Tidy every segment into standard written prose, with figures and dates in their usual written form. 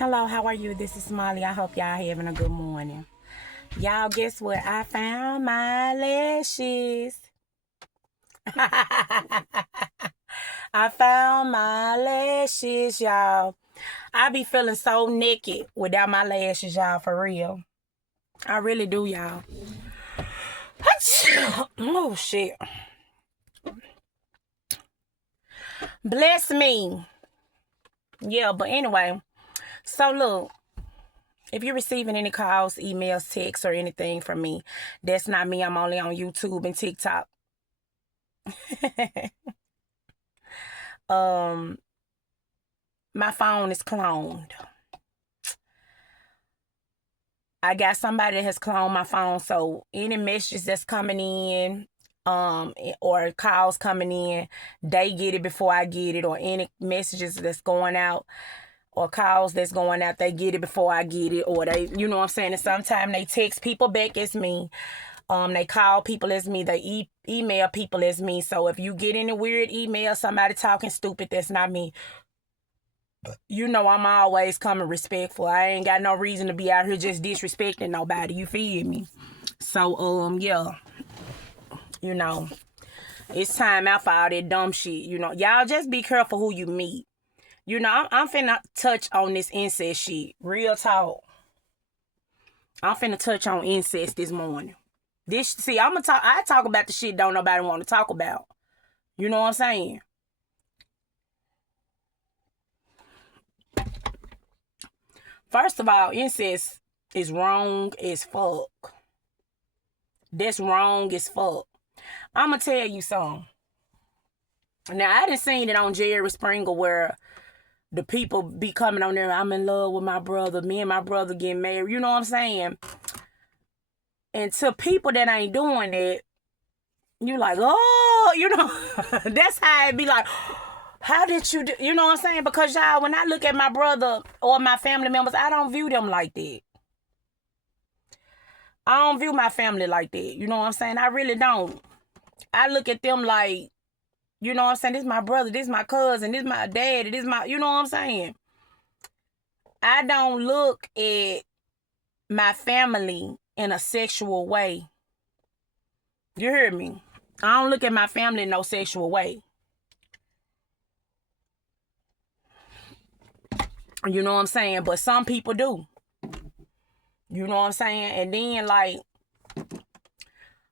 Hello, how are you? This is Molly. I hope y'all having a good morning. Y'all, guess what? I found my lashes. I found my lashes, y'all. I be feeling so naked without my lashes, y'all, for real. I really do, y'all. Oh, shit. Bless me. Yeah, but anyway. So, look. If you're receiving any calls, emails, texts, or anything from me, that's not me. I'm only on YouTube and TikTok. My phone is cloned. I got somebody that has cloned my phone, so any messages that's coming in, or calls coming in, they get it before I get it, or any messages that's going out or calls that's going out, they get it before I get it, or they, you know what I'm saying? And sometimes they text people back as me. They call people as me. They email people as me. So if you get any weird email, somebody talking stupid, that's not me. You know I'm always coming respectful. I ain't got no reason to be out here just disrespecting nobody. You feel me? So, yeah. You know, it's time out for all that dumb shit. You know, y'all just be careful who you meet. You know, I'm finna touch on this incest shit. Real talk. I'm finna touch on incest this morning. I talk about the shit don't nobody want to talk about. You know what I'm saying? First of all, incest is wrong as fuck. That's wrong as fuck. I'ma tell you something. Now, I done seen it on Jerry Springer where the people be coming on there, I'm in love with my brother, me and my brother getting married. You know what I'm saying? And to people that ain't doing it, you like, oh, you know, that's how it be like, how did you do? You know what I'm saying? Because y'all, when I look at my brother or my family members, I don't view them like that. I don't view my family like that. You know what I'm saying? I really don't. I look at them like, you know what I'm saying? This is my brother, this is my cousin, this is my daddy, this is my, you know what I'm saying? I don't look at my family in a sexual way. You hear me? I don't look at my family in no sexual way. You know what I'm saying? But some people do. You know what I'm saying? And then, like,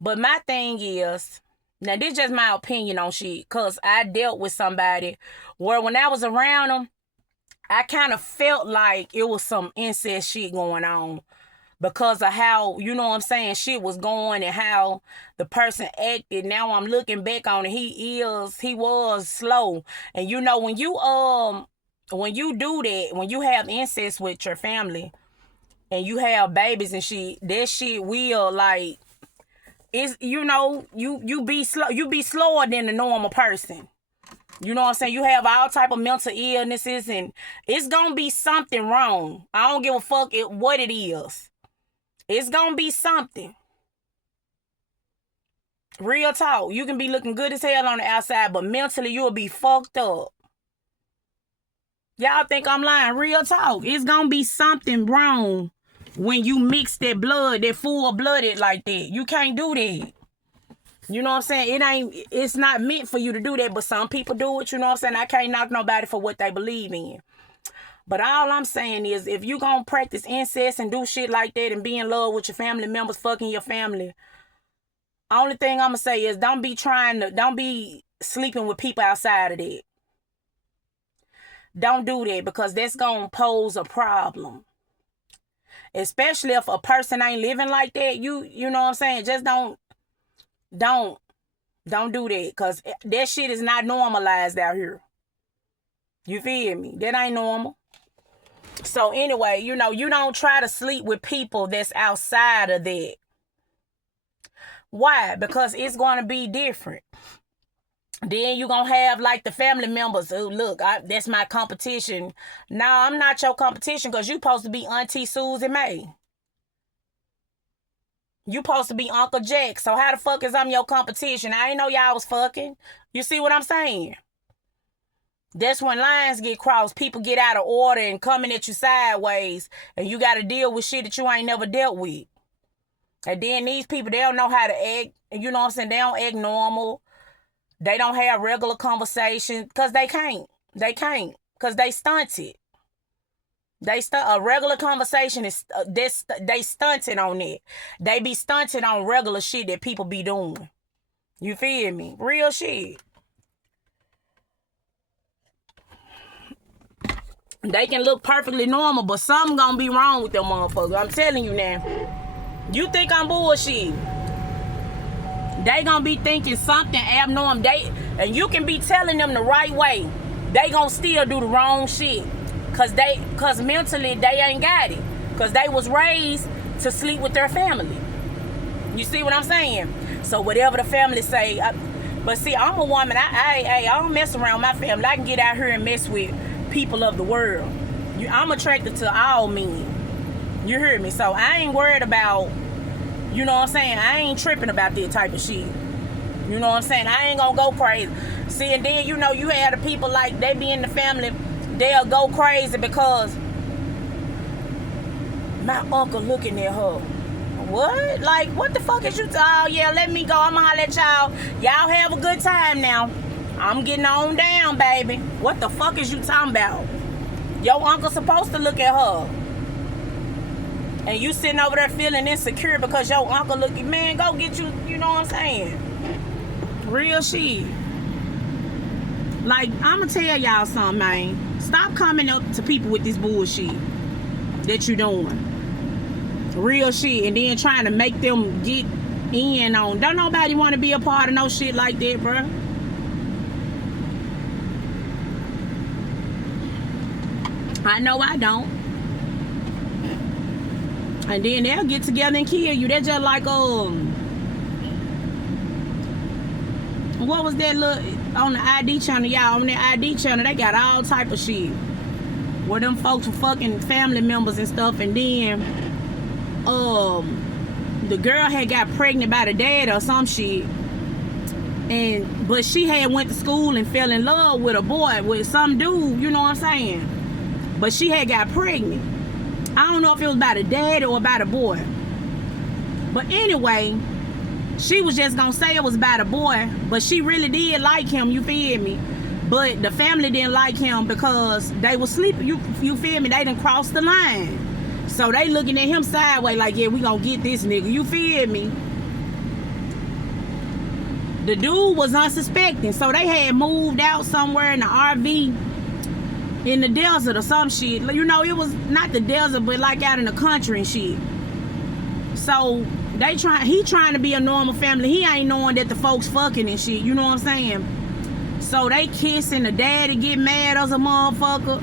but my thing is, now this is just my opinion on shit, because I dealt with somebody where when I was around them, I kind of felt like it was some incest shit going on because of how, you know what I'm saying, shit was going and how the person acted. Now I'm looking back on it, he was slow. And you know, when you do that, when you have incest with your family and you have babies and shit, that shit will, like, it's, you know, you be slower than the normal person. You know what I'm saying? You have all type of mental illnesses and it's gonna be something wrong. I don't give a fuck what it is. It's gonna be something. Real talk. You can be looking good as hell on the outside, but mentally you'll be fucked up. Y'all think I'm lying? Real talk. It's gonna be something wrong when you mix that blood, that full-blooded like that. You can't do that. You know what I'm saying? It's not meant for you to do that, but some people do it. You know what I'm saying? I can't knock nobody for what they believe in. But all I'm saying is, if you gonna practice incest and do shit like that and be in love with your family members, fucking your family, only thing I'm gonna say is don't be sleeping with people outside of that. Don't do that, because that's gonna pose a problem. Especially if a person ain't living like that, you know what I'm saying? Just don't do that, because that shit is not normalized out here. You feel me? That ain't normal. So anyway, you know, you don't try to sleep with people that's outside of that. Why? Because it's going to be different. Then you're going to have like the family members. Oh, look, that's my competition. No, I'm not your competition, because you supposed to be Auntie Susie May. You supposed to be Uncle Jack. So how the fuck is I'm your competition? I ain't know y'all was fucking. You see what I'm saying? That's when lines get crossed. People get out of order and coming at you sideways. And you got to deal with shit that you ain't never dealt with. And then these people, they don't know how to act. And you know what I'm saying? They don't act normal. They don't have regular conversation. Because they can't. They can't. Because they stunted. A regular conversation is they stunted on it. They be stunted on regular shit that people be doing. You feel me? Real shit. They can look perfectly normal, but something gonna be wrong with them motherfuckers. I'm telling you now. You think I'm bullshit? They gonna be thinking something abnormal. And you can be telling them the right way. They gonna still do the wrong shit. Cause mentally they ain't got it. Cause they was raised to sleep with their family. You see what I'm saying? So whatever the family say. But see, I'm a woman. I don't mess around my family. I can get out here and mess with people of the world. I'm attracted to all men. You hear me? So I ain't worried about, you know what I'm saying? I ain't tripping about that type of shit. You know what I'm saying? I ain't gonna go crazy. See, and then, you know, you have the people like, they be in the family, they'll go crazy because my uncle looking at her. What? Like, what the fuck is you? Oh, yeah, let me go. I'm gonna let y'all. Y'all have a good time now. I'm getting on down, baby. What the fuck is you talking about? Your uncle's supposed to look at her. And you sitting over there feeling insecure because your uncle looking. Man, go get you, you know what I'm saying? Real shit. Like, I'm going to tell y'all something, man. Stop coming up to people with this bullshit that you doing. Real shit. And then trying to make them get in on. Don't nobody want to be a part of no shit like that, bruh. I know I don't. And then they'll get together and kill you. They're just like, what was that look on the ID channel, y'all? On the ID channel, they got all type of shit. Where them folks were fucking family members and stuff. And then, the girl had got pregnant by the dad or some shit. But she had went to school and fell in love with a boy, with some dude, you know what I'm saying? But she had got pregnant. I don't know if it was by the dad or by the boy. But anyway, she was just gonna say it was by the boy, but she really did like him, you feel me? But the family didn't like him because they was sleeping, you feel me? They done crossed the line. So they looking at him sideways like, yeah, we gonna get this nigga, you feel me? The dude was unsuspecting, so they had moved out somewhere in the RV in the desert or some shit. You know, it was not the desert, but like out in the country and shit. So he trying to be a normal family. He ain't knowing that the folks fucking and shit, you know what I'm saying? So they kissing, the daddy get mad as a motherfucker.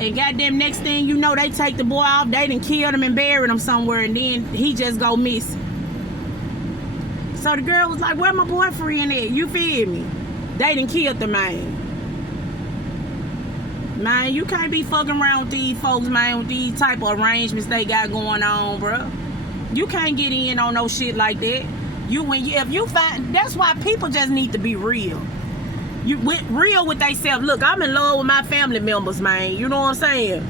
And goddamn, next thing you know, they take the boy off. They done killed him and buried him somewhere, and then he just go missing. So the girl was like, where my boyfriend at? You feel me? They done killed the man. Man, you can't be fucking around with these folks, man, with these type of arrangements they got going on, bro. You can't get in on no shit like that. If you find, that's why people just need to be real. Real with themselves. Look, I'm in love with my family members, man. You know what I'm saying?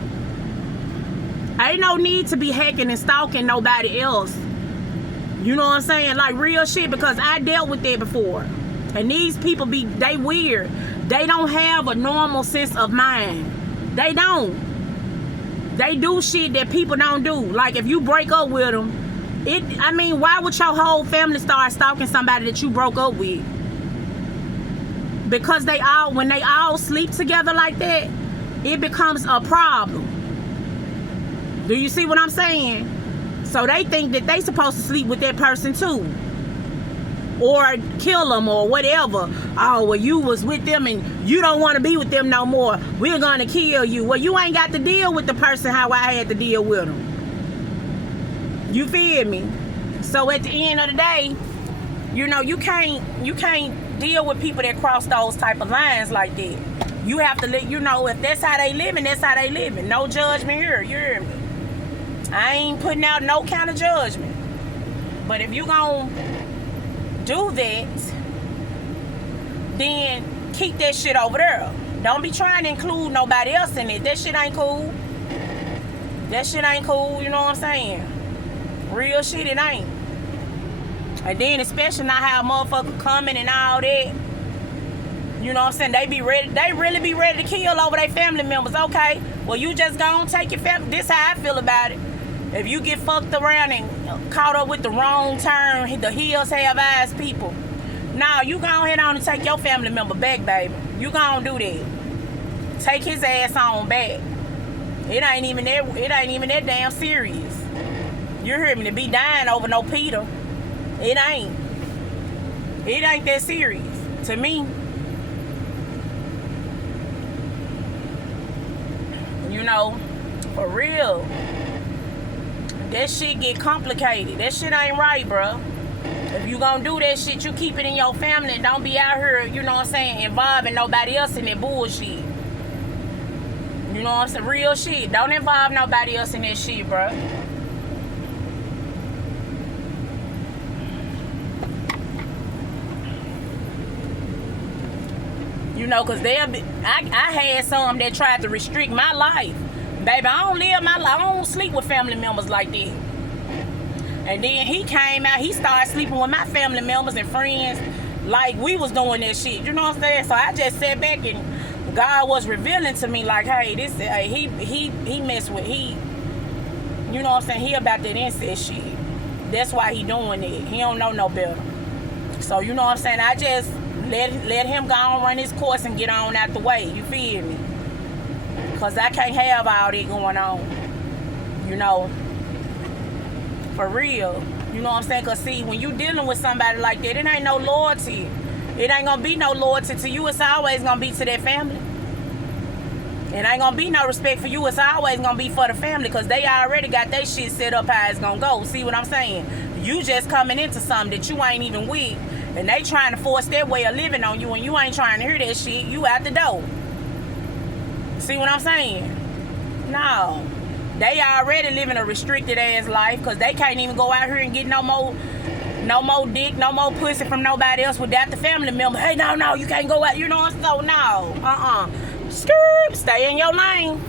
Ain't no need to be hacking and stalking nobody else. You know what I'm saying? Like real shit, because I dealt with that before. And these people they weird. They don't have a normal sense of mind. They don't. They do shit that people don't do. Like if you break up with them, why would your whole family start stalking somebody that you broke up with? Because when they all sleep together like that, it becomes a problem. Do you see what I'm saying? So they think that they supposed to sleep with that person too. Or kill them or whatever. Oh, well, you was with them and you don't want to be with them no more. We're going to kill you. Well, you ain't got to deal with the person how I had to deal with them. You feel me? So at the end of the day, you know, you can't deal with people that cross those type of lines like that. You have to let, you know, if that's how they living, that's how they living. No judgment here. You hear me? I ain't putting out no kind of judgment. But if you gonna do that, then keep that shit over there. Don't be trying to include nobody else in it. That shit ain't cool. That shit ain't cool, you know what I'm saying? Real shit, it ain't. And then especially not how motherfuckers coming and all that. You know what I'm saying? They really be ready to kill over their family members. Okay, well, you just gonna take your family. This how I feel about it. If you get fucked around and caught up with the wrong turn, the hills have eyes people. Now you go ahead on and take your family member back, baby. You gonna do that. Take his ass on back. It ain't even that damn serious. You hear me? To be dying over no Peter. It ain't that serious to me. You know, for real. That shit get complicated. That shit ain't right, bro. If you gonna do that shit, you keep it in your family and don't be out here, you know what I'm saying, involving nobody else in that bullshit. You know what I'm saying? Real shit. Don't involve nobody else in that shit, bro. You know, because I had some that tried to restrict my life. Baby, I don't live my life. I don't sleep with family members like that. And then he came out, he started sleeping with my family members and friends like we was doing that shit. You know what I'm saying? So I just sat back and God was revealing to me like, hey, he messed with, you know what I'm saying? He about that incest shit. That's why he doing it. He don't know no better. So, you know what I'm saying? I just let him go on, run his course and get on out the way. You feel me? Because I can't have all that going on. You know? For real. You know what I'm saying? Because, see, when you dealing with somebody like that, it ain't no loyalty. It ain't going to be no loyalty to you. It's always going to be to that family. It ain't going to be no respect for you. It's always going to be for the family because they already got their shit set up how it's going to go. See what I'm saying? You just coming into something that you ain't even with, and they trying to force their way of living on you, and you ain't trying to hear that shit. You out the door. See what I'm saying? No. They already living a restricted ass life because they can't even go out here and get no more dick, no more pussy from nobody else without the family member. Hey, no, you can't go out. You know what I'm saying? So, no. Skirt. Stay in your lane.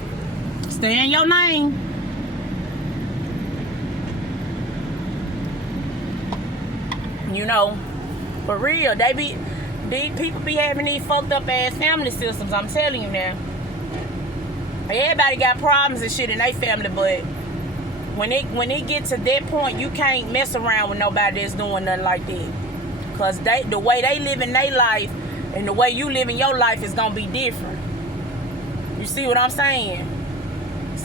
Stay in your lane. You know, for real, these people be having these fucked up ass family systems. I'm telling you now. Everybody got problems and shit in their family, but when it get to that point, you can't mess around with nobody that's doing nothing like that. Cause the way they live in their life and the way you live in your life is gonna be different. You see what I'm saying?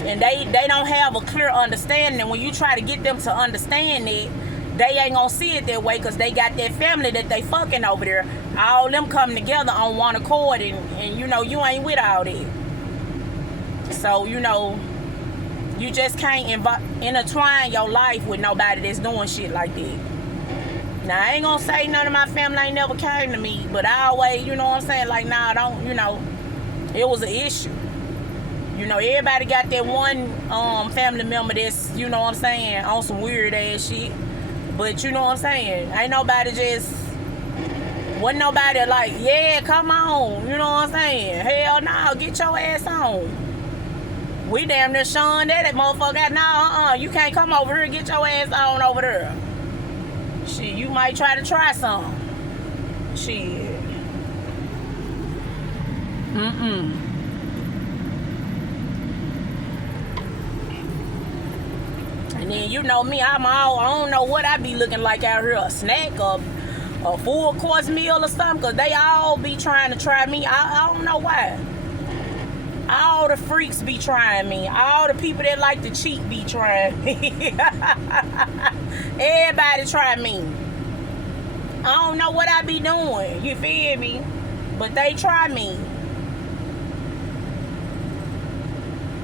And they don't have a clear understanding. And when you try to get them to understand it, they ain't gonna see it that way because they got that family that they fucking over there. All them coming together on one accord, and you know, you ain't with all that. So, you know, you just can't intertwine your life with nobody that's doing shit like that. Now, I ain't gonna say none of my family ain't never came to me, but I always, you know what I'm saying, like, nah, don't, you know, it was an issue. You know, everybody got that one family member that's, you know what I'm saying, on some weird ass shit. But you know what I'm saying, ain't nobody wasn't nobody like, yeah, come on, you know what I'm saying, hell no, get your ass on. We damn near shunned that motherfucker. No, you can't come over here and get your ass on over there. Shit, you might try some. Shit. And then you know me, I don't know what I be looking like out here, a snack or a full course meal or something, because they all be trying to try me. I don't know why. All the freaks be trying me. All the people that like to cheat be trying me. Everybody try me. I don't know what I be doing. You feel me? But they try me.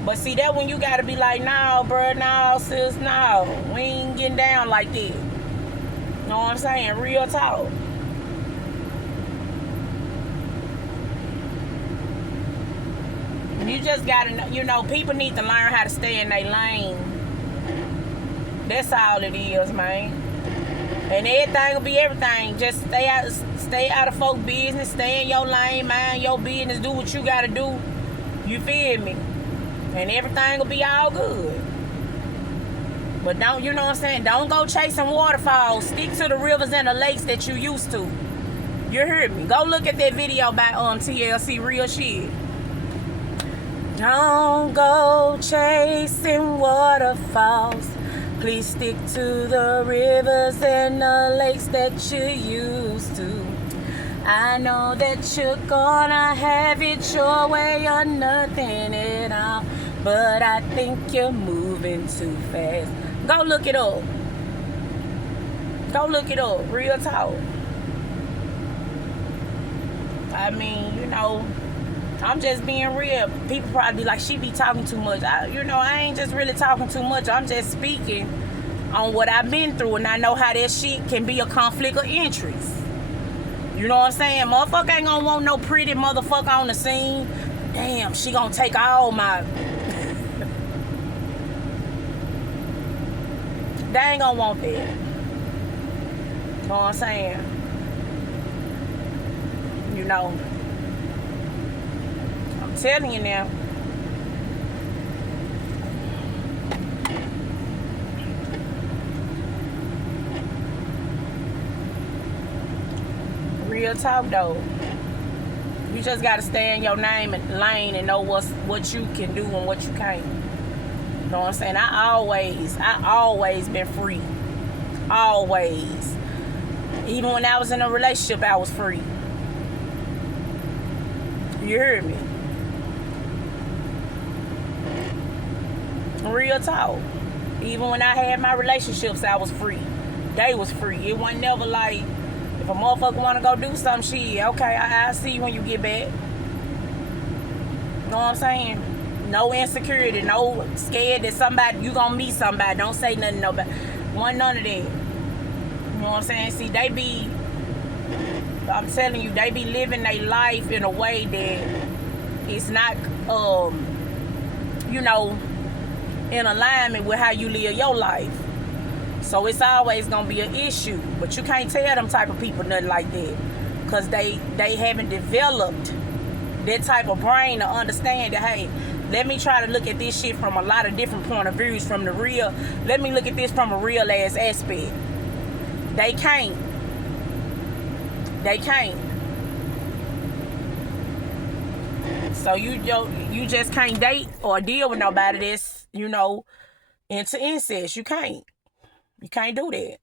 But see, that when you gotta be like, nah, bro, nah, sis, nah. We ain't getting down like that. Know what I'm saying? Real talk. You just gotta, you know, people need to learn how to stay in their lane. That's all it is, man. And everything will be everything. Just stay out of folk business, stay in your lane, mind your business, do what you gotta do. You feel me? And everything will be all good. But don't, you know what I'm saying? Don't go chasing waterfalls. Stick to the rivers and the lakes that you used to. You heard me? Go look at that video by TLC Real Shit. Don't go chasing waterfalls. Please stick to the rivers and the lakes that you used to. I know that you're gonna have it your way or nothing at all, but I think you're moving too fast. Go look it up. Go look it up. Real talk. I mean, you know, I'm just being real. People probably be like, she be talking too much. I ain't just really talking too much. I'm just speaking on what I've been through, and I know how that shit can be a conflict of interest. You know what I'm saying? Motherfucker ain't gonna want no pretty motherfucker on the scene. Damn, she gonna take all my... They ain't gonna want that. You know what I'm saying? You know, I'm telling you now. Real talk though. You just gotta stay in your name and lane and know what you can do and what you can't. You know what I'm saying? I always been free. Always. Even when I was in a relationship, I was free. You heard me? Real talk. Even when I had my relationships, I was free. They was free. It wasn't never like, if a motherfucker want to go do some shit, okay, I'll see you when you get back. You know what I'm saying? No insecurity, no scared that you gonna meet somebody. Don't say nothing to nobody. One none of that. You know what I'm saying? See, I'm telling you, they be living their life in a way that it's not, in alignment with how you live your life. So it's always gonna be an issue. But you can't tell them type of people nothing like that, because they haven't developed that type of brain to understand that, hey, let me try to look at this shit from a lot of different point of views. Let me look at this from a real ass aspect. They can't. So you just can't date or deal with nobody that's, into incest. You can't do that.